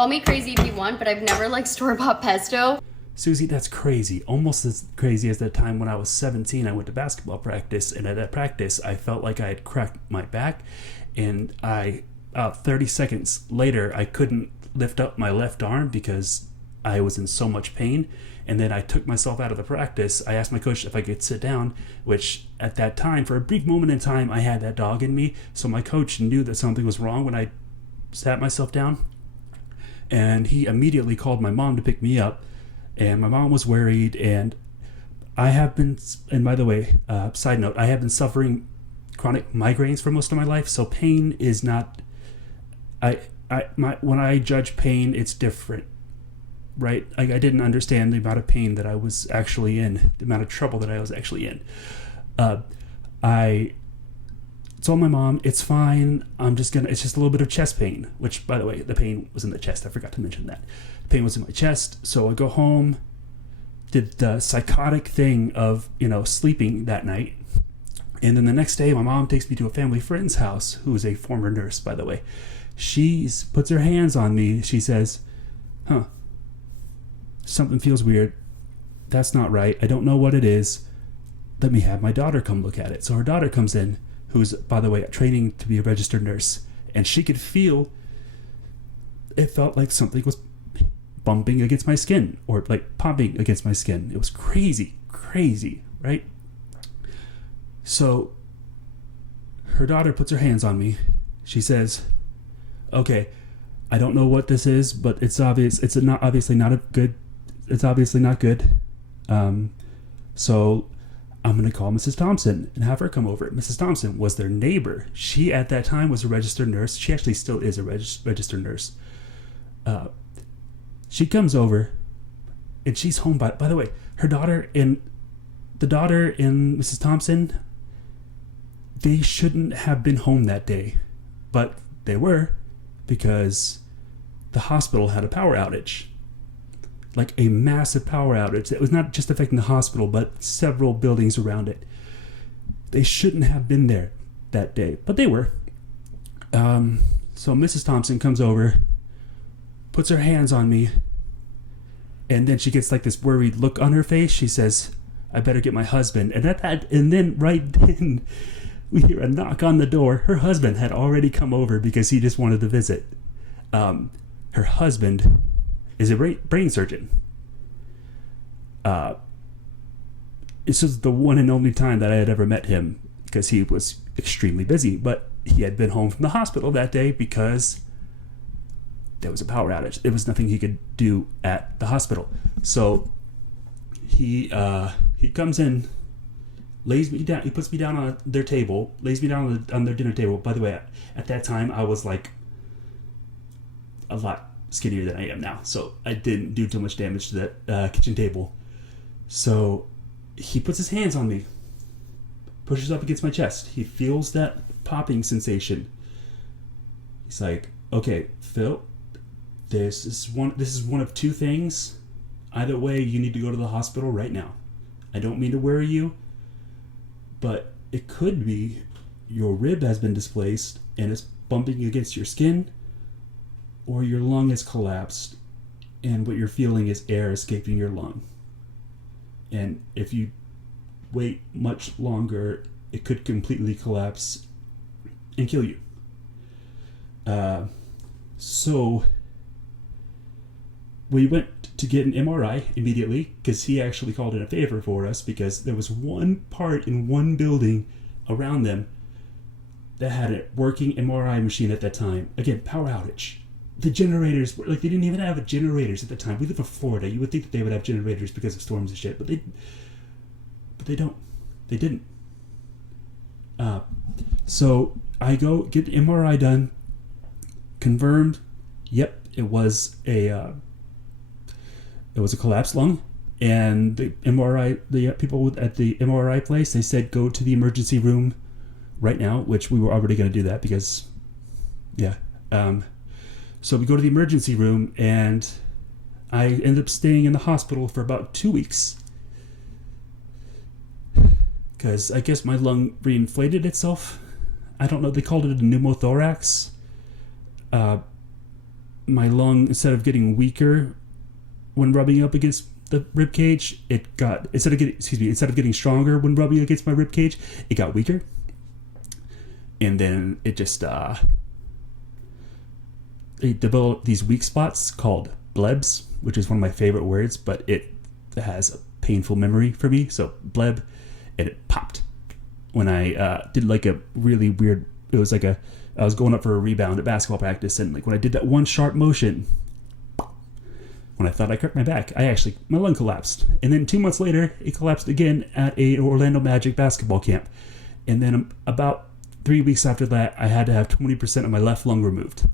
Call me crazy if you want, but I've never liked store-bought pesto. Susie, that's crazy. Almost as crazy as that time when I was 17, I went to basketball practice, and at that practice, I felt like I had cracked my back, and 30 seconds later, I couldn't lift up my left arm because I was in so much pain. And then I took myself out of the practice. I asked my coach if I could sit down, which at that time, for a brief moment in time, I had that dog in me. So my coach knew that something was wrong when I sat myself down. And he immediately called my mom to pick me up. And my mom was worried. And I have been, and by the way, side note, I have been suffering chronic migraines for most of my life. So pain is not, when I judge pain, it's different. Right? I didn't understand the amount of pain that I was actually in, the amount of trouble that I was actually in. I told my mom, it's fine. It's just a little bit of chest pain, which, by the way, the pain was in the chest. I forgot to mention that. The pain was in my chest. So I go home, did the psychotic thing of, sleeping that night. And then the next day, my mom takes me to a family friend's house, who is a former nurse, by the way. She puts her hands on me. She says, something feels weird. That's not right. I don't know what it is. Let me have my daughter come look at it. So her daughter comes in, who's, by the way, training to be a registered nurse. And she could feel, it felt like something was bumping against my skin or like popping against my skin. It was crazy, right? So her daughter puts her hands on me. She says, okay, I don't know what this is, but it's obvious. It's obviously not good. So I'm going to call Mrs. Thompson and have her come over. Mrs. Thompson was their neighbor. She, at that time, was a registered nurse. She actually still is a registered nurse. She comes over, and she's home by the way, the daughter and Mrs. Thompson, they shouldn't have been home that day, but they were, because the hospital had a power outage. Like a massive power outage. It was not just affecting the hospital, but several buildings around it. They shouldn't have been there that day, but they were. So Mrs. Thompson comes over, puts her hands on me, and then she gets like this worried look on her face. She says, I better get my husband. And then right then, we hear a knock on the door. Her husband had already come over because he just wanted to visit. Her husband is a brain surgeon. This was the one and only time that I had ever met him, because he was extremely busy, but he had been home from the hospital that day because there was a power outage. There was nothing he could do at the hospital. So he comes in, lays me down. He puts me down on their table, lays me down on their dinner table. By the way, at that time I was like a lot skinnier than I am now, so I didn't do too much damage to that kitchen table. So he puts his hands on me, pushes up against my chest. He feels that popping sensation. He's like, okay, Phil, this is one of two things. Either way, you need to go to the hospital right now. I don't mean to worry you, but it could be your rib has been displaced and it's bumping against your skin, or your lung has collapsed and what you're feeling is air escaping your lung. And if you wait much longer, it could completely collapse and kill you. So we went to get an MRI immediately, because he actually called in a favor for us, because there was one part in one building around them that had a working MRI machine at that time. Again, power outage. The generators were like, they didn't even have generators at the time. We live in Florida. You would think that they would have generators because of storms and shit, but they don't. They didn't. So I go get the MRI done. Confirmed. Yep, it was a collapsed lung. And the people at the MRI place, they said go to the emergency room right now, which we were already going to do that because, yeah. So we go to the emergency room, and I ended up staying in the hospital for about 2 weeks. Because I guess my lung reinflated itself. I don't know, they called it a pneumothorax. my lung, instead of getting weaker when rubbing up against the rib cage, it got instead of getting stronger when rubbing against my rib cage, it got weaker. And then it just it developed these weak spots called blebs, which is one of my favorite words, but it has a painful memory for me. So bleb, and it popped when I did like a really weird. It was like I was going up for a rebound at basketball practice, and like when I did that one sharp motion, when I thought I cracked my back, my lung collapsed. And then 2 months later, it collapsed again at a Orlando Magic basketball camp. And then about 3 weeks after that, I had to have 20% of my left lung removed.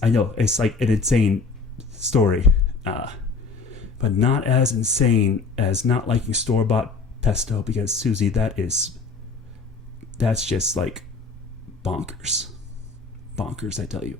I know, it's like an insane story, but not as insane as not liking store-bought pesto, because Susie, that's just like bonkers, I tell you.